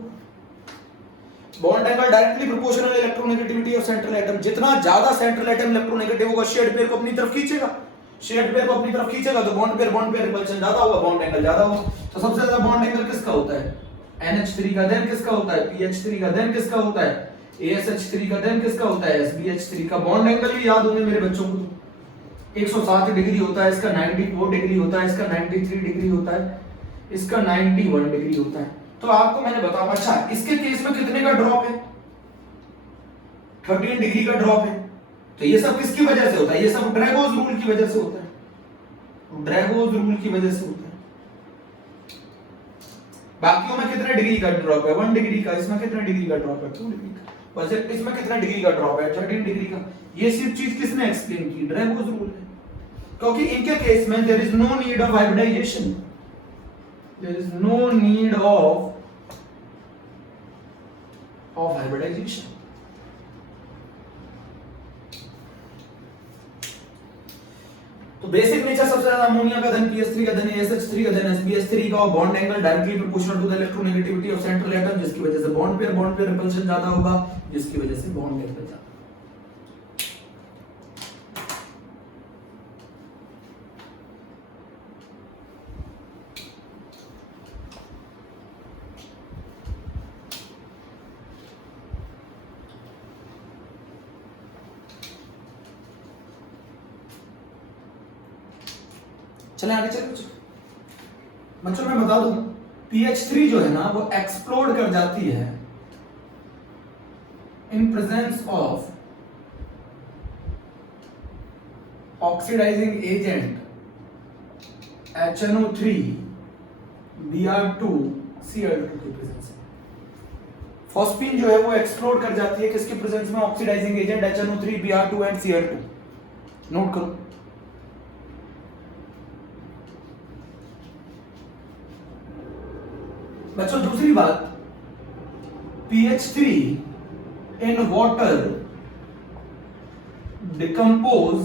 Bond angle directly proportional electronegativity of central atom. जितना ज्यादा सेंट्रल एटम इलेक्ट्रोनेगेटिव होगा, शेड पेयर को अपनी तरफ खींचेगा, शेड पेयर को अपनी तरफ खींचेगा तो बॉन्ड पेयर रिपल्शन ज्यादा होगा, बॉन्ड एंगल ज्यादा होगा। तो सबसे ज्यादा बॉन्ड एंगल किसका होता है? NH3 का, देन किसका होता है? PH3 का, देन किसका होता है? ASH3 का, देन किसका होता है? SbH3 का। बॉन्ड एंगल भी याद होंगे मेरे बच्चों को, 107 डिग्री होता है, इसका 94 डिग्री होता है, इसका 93 डिग्री होता है, इसका 91 डिग्री होता है। तो आपको मैंने बताया, अच्छा इसके केस में कितने का ड्रॉप है? 13 डिग्री का ड्रॉप है। तो ये सब किसकी वजह से होता है? ये सब ड्रैगोज रूल की वजह से होता है, ड्रैगोज रूल की वजह से होता है। बाकियों में कितने डिग्री का ड्रॉप है? 1 डिग्री का। इसमें कितने डिग्री का ड्रॉप है? 2 डिग्री का। वैसे इसमें कितना डिग्री का ड्रॉप है? 13 डिग्री का। ये सिर्फ चीज किसने एक्सप्लेन की? ड्रैगोज रूल है। क्योंकि इनके केस में there is no need of hybridization, there is no need of hybridization। तो बेसिक नेचर सबसे ज्यादा अमोनिया का, देन PH3 का, देन ASH3 का, देन SbH3 का, और bond angle directly proportional to the electronegativity of central atom, जिसकी वजह से बॉन्ड पेयर रिपल्शन ज्यादा होगा, जिसकी वजह से बॉन्ड एंगल ज्यादा। चले आगे चलो बच्चों, मैं बता दूं PH3 जो है ना वो एक्सप्लोड कर जाती है in presence of oxidizing agent HNO3 Br2 Cl2 के प्रेजेंस में। फॉस्फीन जो है वो एक्सप्लोड कर जाती है किसके प्रेजेंस में? Oxidising agent HNO3 Br2 and Cl2। Note करो। बच्चों दूसरी बात, PH3 in water decompose,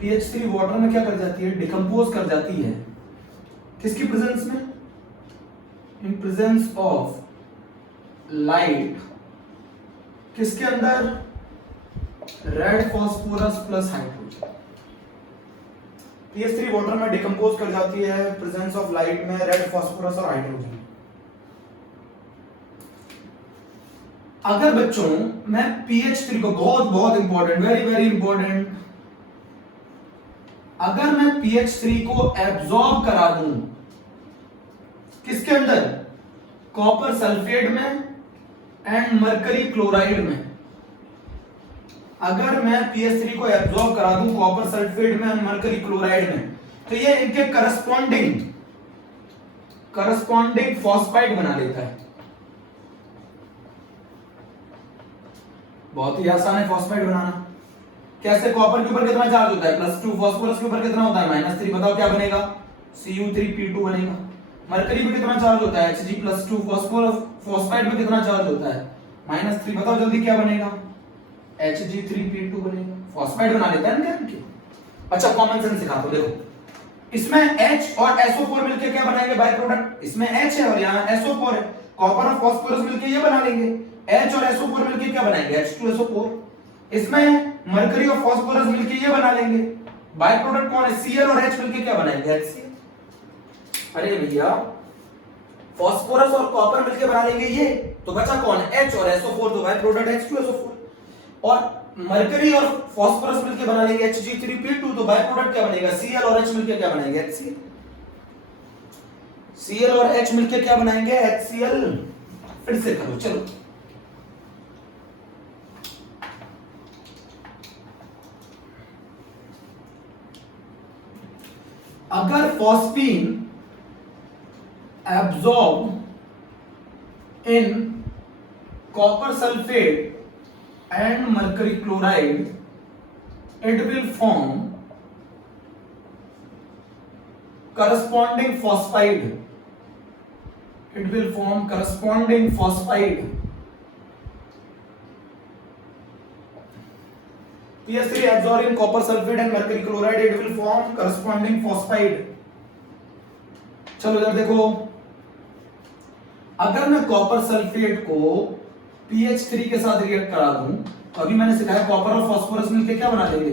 PH3 water में क्या कर जाती है? डिकम्पोज कर जाती है किसकी प्रेजेंस में? इन प्रेजेंस ऑफ लाइट। किसके अंदर? Red phosphorus plus hydrogen. PH3 water में डिकम्पोज कर जाती है प्रेजेंस ऑफ लाइट में, रेड फॉस्फोरस और हाइड्रोजन। अगर बच्चों मैं PH3 को, बहुत इंपॉर्टेंट, वेरी इंपॉर्टेंट, अगर मैं PH3 को एब्जॉर्ब करा दूं किसके अंदर? कॉपर सल्फेट में एंड मरकरी क्लोराइड में। अगर मैं PH3 को एब्जॉर्ब करा दूं कॉपर सल्फेट में और मरकरी क्लोराइड में, तो ये इनके करस्पॉन्डिंग फॉस्फाइड बना लेता है। बहुत ही आसान है फॉस्फाइड बनाना। कैसे? कॉपर के ऊपर कितना चार्ज होता है? +2। फॉस्फोरस के ऊपर कितना होता है? -3। बताओ क्या बनेगा? Cu3P2 बनेगा। मरकरी पे कितना चार्ज होता है? Hg+2। फॉस्फाइड पे कितना चार्ज होता है? -3। बताओ जल्दी क्या बनेगा? Hg3P2 बनेगा। फॉस्फाइड बना लेता है ना इनके। अच्छा कॉमन सेंस सिखाता हूं, देखो इसमें H और SO4 मिलके क्या बनाएंगे? By product. इसमें H है और यहाँ SO4 है, कॉपर और फास्फोरस मिलके ये बना लेंगे। H और SO4 मिलके क्या बनाएंगे? H2SO4। इसमें मरकरी और फास्फोरस मिलके ये बना लेंगे, बाय प्रोडक्ट कौन है, Cl और H मिलके क्या बनाएंगे, HCl। अरे भैया फास्फोरस और कॉपर मिलके बना लेंगे ये, तो बचा कौन है, H और SO4, तो बाय प्रोडक्ट H2SO4। और मरकरी और फास्फोरस मिलके बना लेंगे Hg3P2, तो बाय प्रोडक्ट क्या बनेगा, Cl और H मिलके क्या बनाएंगे, HCl। Cl और H मिलके क्या बनाएंगे, HCl। फिर से करो चलो, अगर phosphine absorb in copper sulphate and mercury chloride, it will form corresponding phosphide, it will form corresponding phosphide। PS3 absorb in copper sulfate and mercury chloride, it will form corresponding phosphide। चलो इधर देखो, अगर मैं copper sulphate को PH3 के साथ react करा दूं, तो अभी मैंने सिखाया कॉपर और फास्फोरस मिलके क्या बना देंगे,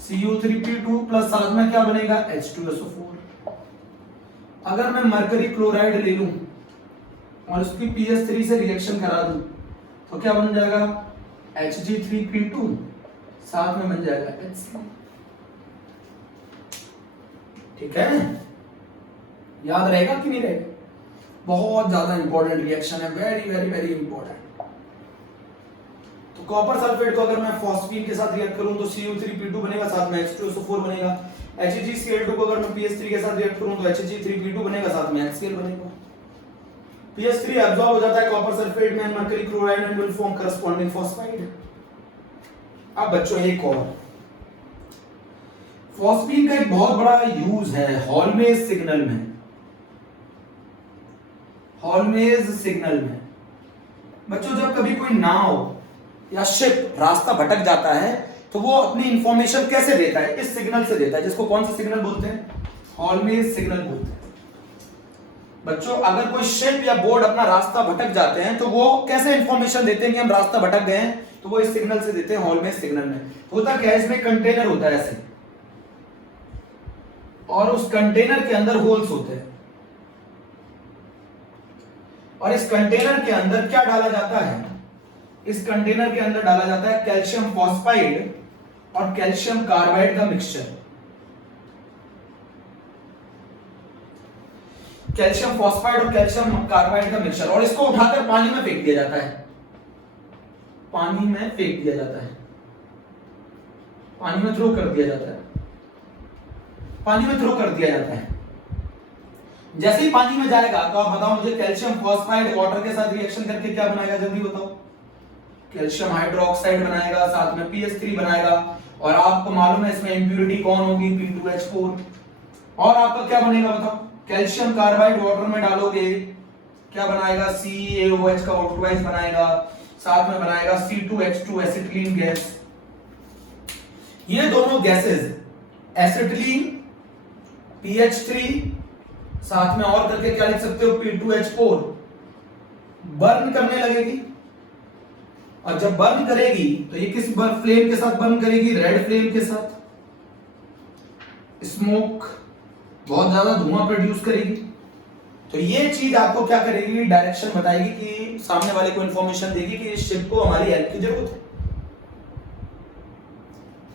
Cu3P2 प्लस साथ में क्या बनेगा, H2SO4। अगर मैं मरकरी क्लोराइड ले लूं और उसकी PS3 से रिएक्शन करा दूं, तो क्या बन जाएगा, Hg3P2 साथ में बन जाएगा HCl। ठीक है, याद रहेगा कि नहीं रहेगा, बहुत ज्यादा इंपॉर्टेंट रिएक्शन है, वेरी वेरी वेरी इंपॉर्टेंट। तो कॉपर सल्फेट को अगर मैं फॉस्फीन के साथ रिएक्ट करूं तो Cu3P2 बनेगा, साथ में H2SO4 बनेगा। HgCl2 को अगर मैं PS3 के साथ रिएक्ट करूं तो Hg3P2 बनेगा, साथ में HCl बनेगा। PS3 एब्जॉर्ब हो जाता है कॉपर सल्फेट में mercury chloride and will form corresponding phosphide. अब बच्चों एक और, फॉस्फीन का एक बहुत बड़ा यूज है हॉलमेज सिग्नल में, हॉलमेज सिग्नल में। बच्चों जब कभी कोई नाव या शिप रास्ता भटक जाता है तो वो अपनी इंफॉर्मेशन कैसे देता है, इस सिग्नल से देता है, जिसको कौन सा सिग्नल बोलते हैं, हॉलमेज सिग्नल बोलते हैं। बच्चों अगर कोई शिप या बोर्ड अपना रास्ता भटक जाते हैं तो वो कैसे इंफॉर्मेशन देते हैं कि हम रास्ता भटक गए हैं, तो वो इस सिग्नल से देते हैं, हॉलमेज सिग्नल में। होता क्या है, इसमें कंटेनर होता है ऐसे, और उस कंटेनर के अंदर होल्स होते हैं, और इस कंटेनर के अंदर क्या डाला जाता है, इस कंटेनर के अंदर डाला जाता है कैल्शियम फॉस्फाइड और कैल्शियम कार्बाइड का मिक्सचर। कैल्शियम फॉस्फाइड और कैल्शियम कार्बाइड का मिक्सचर, और इसको उठाकर पानी में फेंक दिया जाता है, पानी में फेंक दिया जाता है, पानी में थ्रो कर दिया जाता है, पानी में थ्रो कर दिया जाता है। जैसे ही पानी में जाएगा तो आप बताओ मुझे, कैल्शियम फॉस्फाइड वाटर के साथ रिएक्शन करके क्या बनाएगा, जल्दी बताओ, कैल्शियम हाइड्रोक्साइड बनाएगा, साथ में PS3 बनाएगा, और आपको मालूम है इसमें इंप्यूरिटी कौन होगी, P2H4। और आपका क्या बनेगा बताओ, कैल्शियम कार्बाइड वाटर में डालोगे क्या बनाएगा, CaOH का O2H बनाएगा, साथ में बनाएगा C2H2 एसिटिलीन गैस। ये दोनों गैसेस एसिटिलीन, PH3, साथ में और करके क्या लिख सकते हो, P2H4, बर्न करने लगेगी। और जब बर्न करेगी तो ये किस फ्लेम के साथ बर्न करेगी, रेड फ्लेम के साथ। स्मोक, बहुत ज्यादा धुआं प्रोड्यूस करेगी। तो ये चीज आपको क्या करेगी, डायरेक्शन बताएगी कि सामने वाले को इंफॉर्मेशन देगी कि इस शिप को हमारी हेल्प की जरूरत है।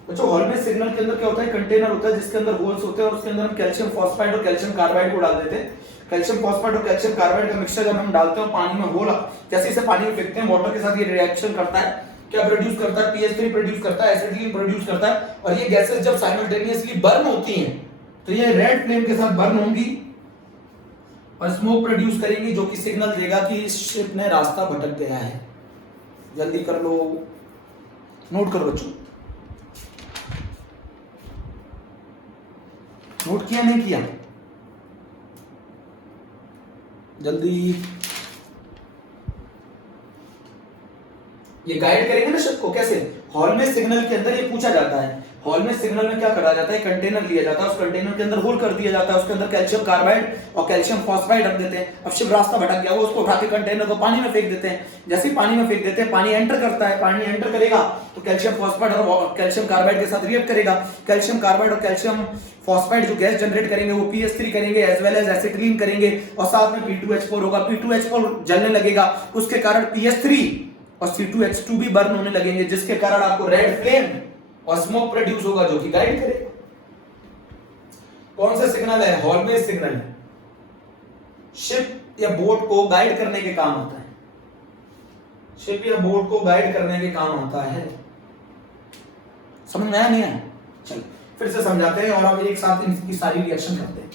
बच्चों हॉलमेज सिग्नल के अंदर क्या होता है, कंटेनर होता है जिसके अंदर होल्स होते हैं, और उसके अंदर हम कैल्शियम फॉस्फाइड और कैल्शियम कार्बाइड को डाल देते हैं। कैल्शियम फॉस्फाइड और कैल्शियम कार्बाइड का मिक्सचर जब हम डालते हैं पानी में, होल जैसे इसे पानी में फेंकते हैं, वाटर के साथ ये रिएक्शन करता है, क्या प्रोड्यूस करता है, PS3 प्रोड्यूस करता है, एसिटिलीन प्रोड्यूस करता है। और ये गैसेस जब साइमल्टेनियसली बर्न होती हैं तो ये रेड फ्लेम के साथ बर्न होंगी और स्मोक प्रोड्यूस करेंगी, जो कि सिग्नल देगा कि इस शिप ने रास्ता भटक गया है। जल्दी कर लो, नोट करो बच्चों, नोट किया नहीं किया, जल्दी। ये गाइड करेंगे ना शिप को कैसे, हॉलमेज सिग्नल के अंदर ये पूछा जाता है, हॉल में सिग्नल में क्या करा जाता है, कंटेनर लिया जाता है, उस कंटेनर के अंदर होल कर दिया जाता है, उसके अंदर कैल्शियम कार्बाइड और कैल्शियम फॉस्फाइड रख देते हैं। अब शिव रास्ता भटक गया, वो उसको उठा के कंटेनर को पानी में फेंक देते हैं। जैसे ही पानी में फेंक देते हैं, पानी एंटर करता है, पानी एंटर करेगा तो कैल्शियम फॉस्फाइड और कैल्शियम कार्बाइड के साथ रिएक्ट करेगा। कैल्शियम कार्बाइड और कैल्शियम फॉस्फाइड जो गैस जनरेट करेंगे वो PS3 करेंगे एज वेल एज एसिटिलीन करेंगे, और साथ में P2H4 होगा। P2H4 जलने लगेगा, उसके कारण PS3 और C2H2 भी बर्न होने लगेंगे, जिसके कारण आपको रेड फ्लेम और स्मोक प्रोड्यूस होगा, जो कि गाइड करेगा। कौन सा सिग्नल है, हॉलवे सिग्नल है, शिप या बोट को गाइड करने के काम आता है, शिप या बोट को गाइड करने के काम आता है। समझ में आया नहीं आया? चलो फिर से समझाते हैं और अब एक साथ इनकी सारी रिएक्शन करते हैं,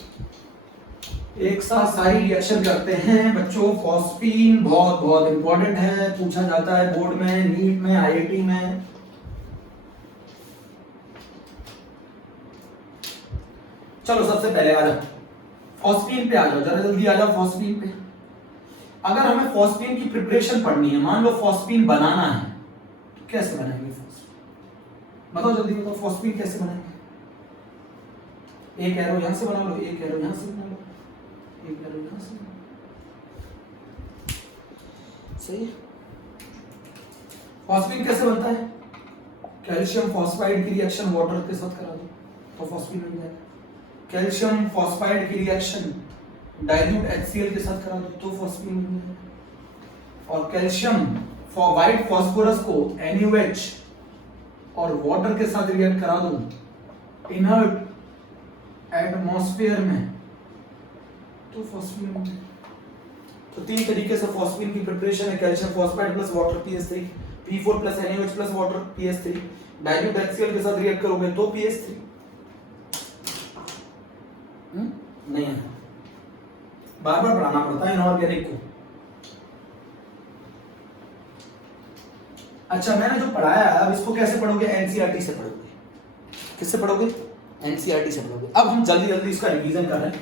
एक साथ सारी रिएक्शन करते हैं बच्चों। फॉस्फीन बहुत बहुत इंपॉर्टेंट है, पूछा जाता है बोर्ड में, नीट में, IIT में। चलो सबसे पहले आ जाओ फॉस्फीन पे, आ जाओ जरा जल्दी आ जाओ फॉस्फीन पे। अगर हमें फॉस्फीन की प्रिपरेशन पढ़नी है, मान लो फॉस्फीन बनाना है, तो कैसे बनाएंगे फॉस्फीन? बताओ जल्दी बताओ, फॉस्फीन कैसे बनाएंगे? एक एरो यहां से बना लो, एक एरो यहां से बना लो, एक एरो यहां से, सही। फॉस्फीन कैसे बनता है? कैल्शियम फॉस्फाइड की रिएक्शन वाटर के साथ करा दो तो फॉस्फीन बन जाएगा। कैल्शियम फॉस्फाइड की रिएक्शन डाइल्यूट HCl के साथ करा दो तो फॉस्फीन बन जाएगा। और कैल्शियम व्हाइट फास्फोरस को NaOH और वाटर के साथ रिएक्ट करा दो इनर्ट एटमॉस्फेयर में तो फॉस्फीन बन जाएगा। तो तीन तरीके से फॉस्फीन की प्रिपरेशन है, calcium phosphide plus water PS3, P4 plus NaOH plus water PS3, dilute HCl के साथ रिएक्ट करोगे तो PS3। नहीं है, बार बार पढ़ाना पड़ता है इनऑर्गेनिक को। अच्छा मैंने जो पढ़ाया अब इसको कैसे पढ़ोगे? NCERT से पढ़ोगे। किससे पढ़ोगे? NCERT से पढ़ोगे। अब हम जल्दी जल्दी इसका रिवीजन कर रहे हैं।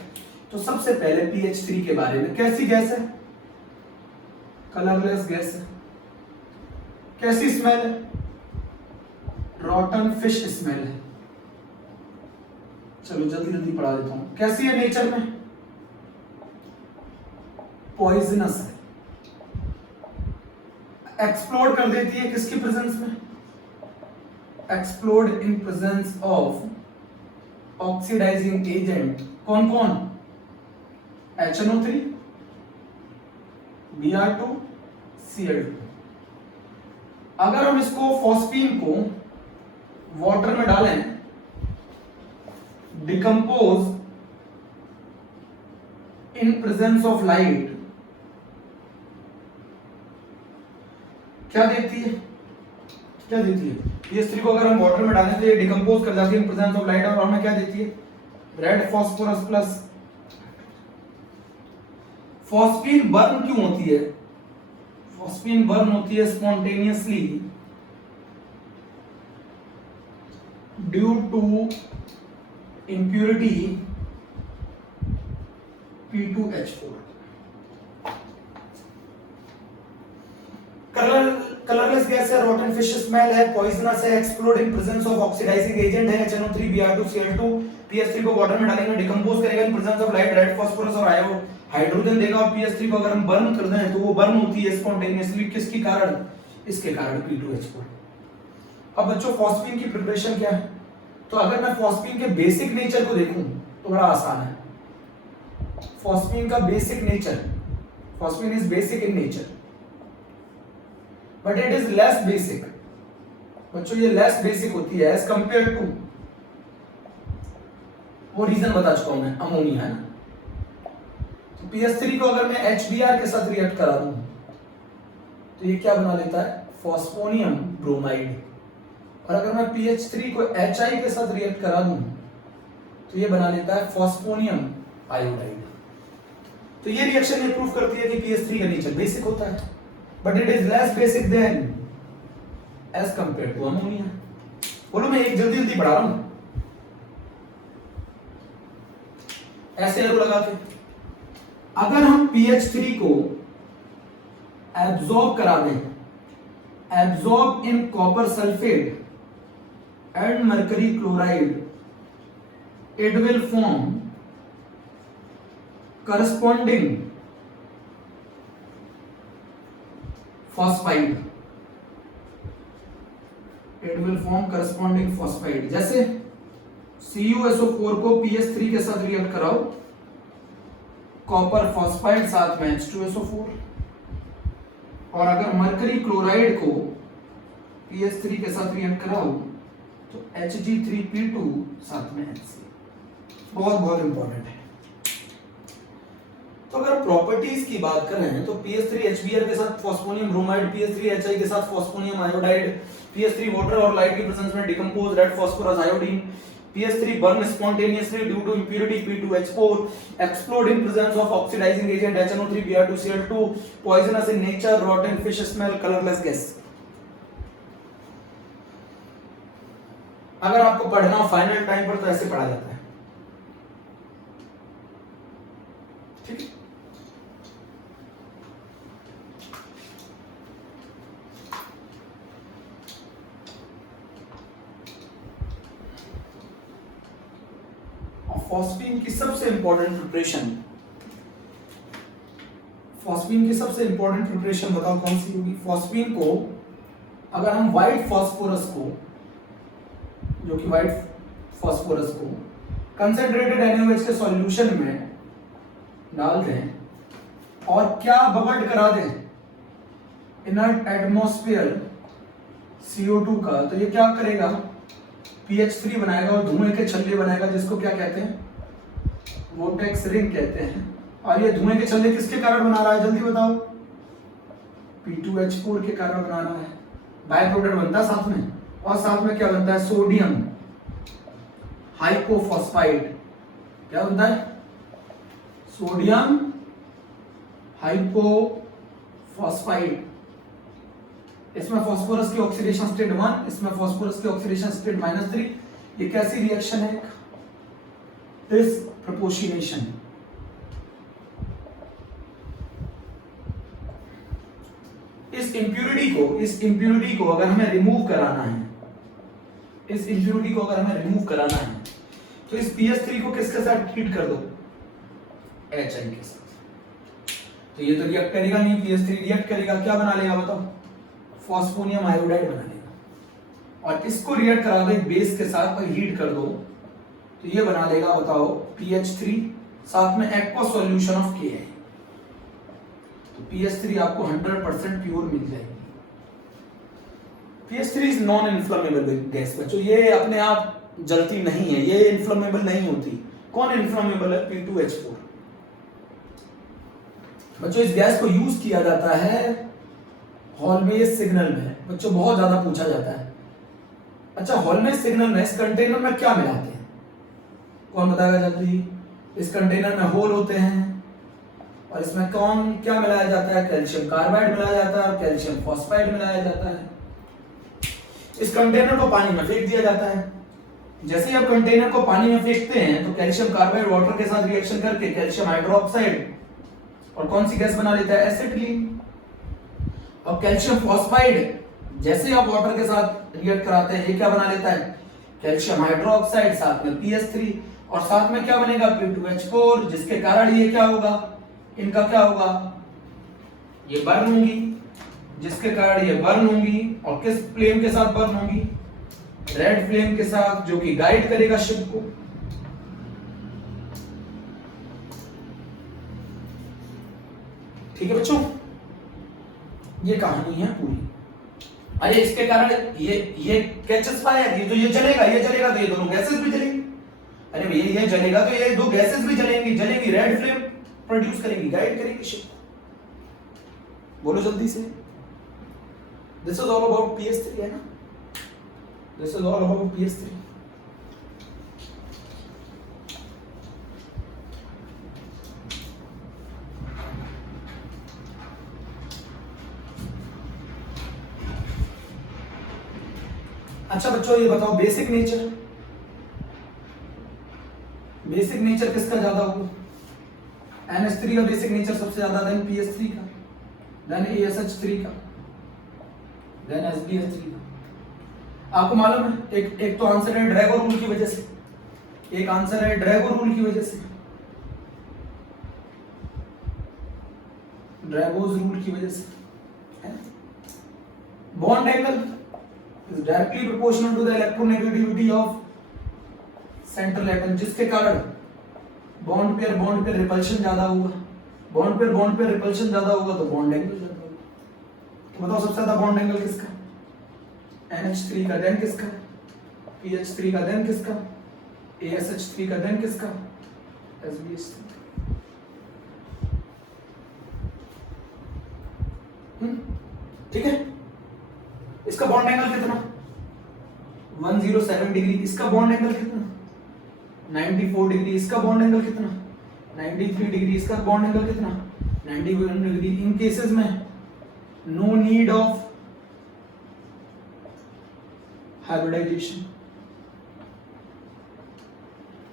तो सबसे पहले PH3 के बारे में, कैसी गैस है? कलरलेस गैस है। कैसी स्मेल है? रॉटन फिश स्मेल है। चलो जल्दी जल्दी पढ़ा देता हूं। कैसी है नेचर में? पॉइजनस है। एक्सप्लोड कर देती है किसकी प्रेजेंस में? Explode in presence of oxidizing agent. कौन कौन? HNO3, Br2, Cl2। अगर हम इसको फॉस्फीन को वाटर में डालें, decompose in presence of light, क्या देती है? क्या देती है? PS3 को अगर हम वाटर में डालें तो ये डिकम्पोज कर जाती है इन प्रेजेंस ऑफ लाइट, और हमें क्या देती है? Red phosphorus plus. Phosphine burn क्यों होती है? फॉस्फीन बर्न होती है spontaneously due to impurity P2H4। Colourless gas है, रॉटन फिश स्मेल है, पॉइजनस है, explode in presence of oxidizing agent है, HNO3, Br2, Cl2। PS3 को वाटर में डालेंगे, डिकम्पोज करेगा इन presence of light, red phosphorus और हाइड्रोजन देगा, और PS3 को अगर हम बर्न कर दें तो वो बर्न होती है स्पॉन्टेनियसली, किसके कारण? इसके कारण, P2H4। अब बच्चों फॉस्फीन की प्रिपरेशन क्या है? तो अगर मैं फॉस्फीन के बेसिक नेचर को देखूं तो बड़ा आसान है। फॉस्फीन का basic nature, phosphine is basic in nature but it is less basic. बच्चों ये लेस बेसिक होती है एज कंपेयर टू, वो रीजन बता चुका हूं मैं, अमोनिया है ना। तो PS3 को अगर मैं HBr के साथ रिएक्ट करा दूं तो ये क्या बना लेता है? Phosphonium bromide. और अगर मैं PH3 को HI के साथ रिएक्ट करा दूं तो ये बना लेता है फॉस्फोनियम आयोडाइड। तो ये रिएक्शन ये प्रूव करती है कि PS3 का नेचर बेसिक होता है but it is less basic than as compare to ammonia. बोलो मैं एक जल्दी जल्दी पढ़ा रहा हूं, ऐसे एरो लगा के। अगर हम PH3 को एब्जॉर्ब करा दें, absorb in copper sulphate and mercury chloride, it will form corresponding phosphide. It will form corresponding phosphide. जैसे CuSO4 को PS3 के साथ रिएक्ट कराओ, कॉपर फॉस्फाइड साथ में H2SO4, और अगर मरकरी क्लोराइड को PS3 के साथ रिएक्ट कराओ तो Hg3P2 साथ में Hc। बहुत बहुत इंपॉर्टेंट है। तो अगर प्रॉपर्टीज की बात करें तो PS3HBr के साथ फॉस्फोनियम ब्रोमाइड, PS3HI के साथ फॉस्फोनियम आयोडाइड, PS3 वाटर और लाइट की प्रेजेंस में decompose red phosphorus iodine, PS3 burn spontaneously due to impurity P2H4, explode in presence of oxidizing agent HNO3Br2Cl2, poisonous in nature, rotten fish smell, colorless gas। अगर आपको पढ़ना हो final time पर तो ऐसे पढ़ा जाता है, ठीक है। फॉस्फीन की सबसे इंपॉर्टेंट प्रिपरेशन, फॉस्फीन की सबसे इंपॉर्टेंट प्रिपरेशन बताओ कौन सी होगी। फॉस्फीन को अगर हम व्हाइट फास्फोरस को, जो कि व्हाइट फास्फोरस को कंसंट्रेटेड NaOH के सॉल्यूशन में डाल दें और क्या बबल्ड करा दें इनर्ट एटमॉस्फेयर CO2 का, तो ये क्या करेगा, PH3 बनाएगा और धुएं के छल्ले बनाएगा, जिसको क्या कहते हैं, वोर्टेक्स रिंग कहते हैं। और ये धुएं के छल्ले किसके कारण बना रहा है, जल्दी बताओ, P2H4 के कारण बना रहा है। बाय प्रोडक्ट बनता है साथ में, और साथ में क्या बनता है, सोडियम हाइपोफॉस्फाइड। क्या बनता है, सोडियम हाइपोफॉस्फाइड। इसमें फास्फोरस की ऑक्सीडेशन स्टेट 1, इसमें फास्फोरस की ऑक्सीडेशन स्टेट -3। ये कैसी रिएक्शन है, डिसप्रपोर्शनेशन। इस इंप्यूरिटी को अगर हमें रिमूव कराना है, इस इंप्यूरिटी को अगर हमें रिमूव कराना है तो इस PS3 को किसके साथ ट्रीट कर दो, HI के साथ। तो ये तो रिएक्ट करेगा नहीं, PS3 रिएक्ट करेगा, क्या बना लेगा बताओ, फॉस्फोनियम आयोडाइड बना लेगा। और इसको रिएक्ट करा दो एक बेस के साथ और हीट कर दो तो ये बना लेगा बताओ PH3 साथ में एक्वा सॉल्यूशन ऑफ Ki। तो PS3 आपको 100% प्योर मिल जाएगी। PS3 is non inflammable gas बच्चों, ये अपने आप जलती नहीं है, ये इन्फ्लेमेबल नहीं होती। कौन इन्फ्लेमेबल है, P2H4। बच्चों इस गैस को यूज किया जाता है हॉलमेज सिग्नल में, बच्चों बहुत ज्यादा पूछा जाता है। अच्छा हॉलमेज सिग्नल में इस कंटेनर में क्या मिलाते हैं, कौन बताएगा जल्दी। इस कंटेनर में होल होते हैं और इसमें कौन क्या मिलाया जाता है, कैल्शियम कार्बाइड मिलाया जाता है और कैल्शियम फॉस्फाइड मिलाया जाता है। इस कंटेनर को पानी में फेंक दिया जाता है। जैसे ही आप कंटेनर को पानी में फेंकते हैं तो कैल्शियम कार्बाइड वाटर के साथ रिएक्शन करके कैल्शियम हाइड्रोक्साइड और कौन सी गैस बना लेता है, एसिटिलीन। और कैल्शियम फॉस्फाइड जैसे आप वाटर के साथ रिएक्ट कराते हैं ये क्या बना लेता है, कैल्शियम हाइड्रोक्साइड साथ में PS3 और साथ में क्या बनेगा, P2H4, जिसके कारण ये क्या होगा, इनका क्या होगा, ये बर्न होंगी, जिसके कारण ये बर्न होंगी। और किस फ्लेम के साथ बर्न होंगी, रेड फ्लेम के साथ, जो कि गाइड करेगा शिप को। ठीक है बच्चों, ये कहानी है पूरी। अरे इसके कारण ये कैचेस फायर, ये जलेगा तो ये दोनों गैसेस भी जलेंगी। अरे भैया ये जलेगा तो ये दो गैसेस भी जलेंगी, रेड फ्लेम प्रोड्यूस करेंगी, गाइड करेंगी शिप। बोलो जल्दी से। This is all about PS3 है ना, this is all about PS3। अच्छा बच्चों ये बताओ बेसिक नेचर किसका ज्यादा होगा, NH3 का बेसिक नेचर सबसे ज्यादा, देन PS3 का, देन ASH3 का, देन SbH3 का। आपको मालूम है एक तो आंसर है ड्रैगो रूल की वजह से, एक आंसर है ड्रैगो रूल की वजह से, ड्रैगोज रूल की वजह से। Bond angle is directly proportional to the electronegativity of central atom, जिसके कारण बॉन्ड पेयर रिपल्शन ज्यादा होगा, बॉन्ड पेयर रिपल्शन ज्यादा होगा तो बॉन्ड एंगल ज्यादा होगा। तो बताओ सबसे ज्यादा बॉन्ड एंगल किसका? NH3 का, देन किसका? PH3 का, देन किसका? ASH3 का, देन किसका? SBH3। ठीक है, इसका बॉन्ड एंगल कितना? 107 डिग्री। इसका बॉन्ड एंगल कितना? 94 डिग्री। इसका बॉन्ड एंगल कितना? 93 डिग्री। इसका बॉन्ड एंगल कितना? 91 डिग्री। इन केसेस में नो नीड ऑफ हाइब्रिडाइजेशन,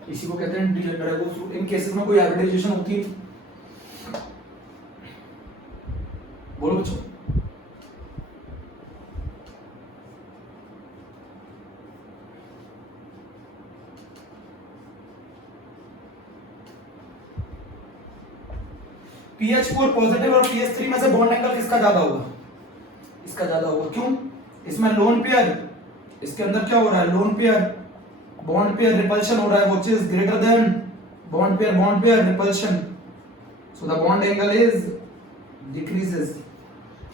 इसी को कहते हैं ड्रैगोज रूल। इन केसेस में कोई हाइब्रिडाइजेशन होती है? बोलो बच्चों। PH4 पॉजिटिव और PH3 में से बॉन्ड एंगल किसका ज्यादा होगा? इसका ज्यादा होगा। क्यों? इसमें लोन पेयर, इसके अंदर क्या हो रहा है? Loan pair bond pair repulsion हो रहा है, which is greater than bond pair repulsion, so the bond angle is decreases.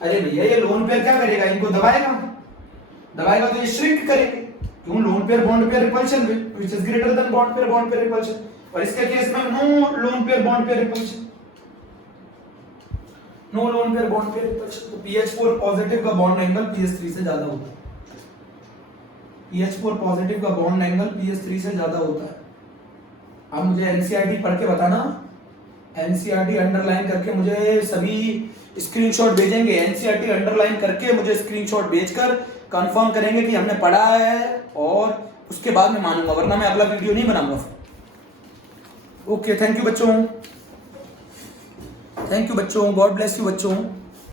अरे भैया ये लोन पेयर क्या करेगा? इनको दबाएगा तो ये श्रिंक करेंगे। क्यों? Lone pair bond pair repulsion में, which is greater than bond pair repulsion. और इसके केस में no lone pair bond pair repulsion, no lone pair bond pair repulsion. तो PH4 पॉजिटिव का बॉन्ड एंगल PH3 से ज्यादा होता है। PH4 पॉजिटिव का बॉन्ड एंगल PH3 से ज्यादा होता है। अब मुझे NCERT पढ़ के बताना, NCERT अंडरलाइन करके मुझे सभी स्क्रीनशॉट भेजेंगे। NCERT अंडरलाइन करके मुझे स्क्रीनशॉट भेजकर कंफर्म करेंगे कि हमने पढ़ा है, और उसके बाद मैं मानूंगा, वरना मैं अगला वीडियो नहीं बनाऊंगा। ओके, थैंक यू बच्चों, थैंक यू बच्चों, गॉड ब्लेस यू बच्चों।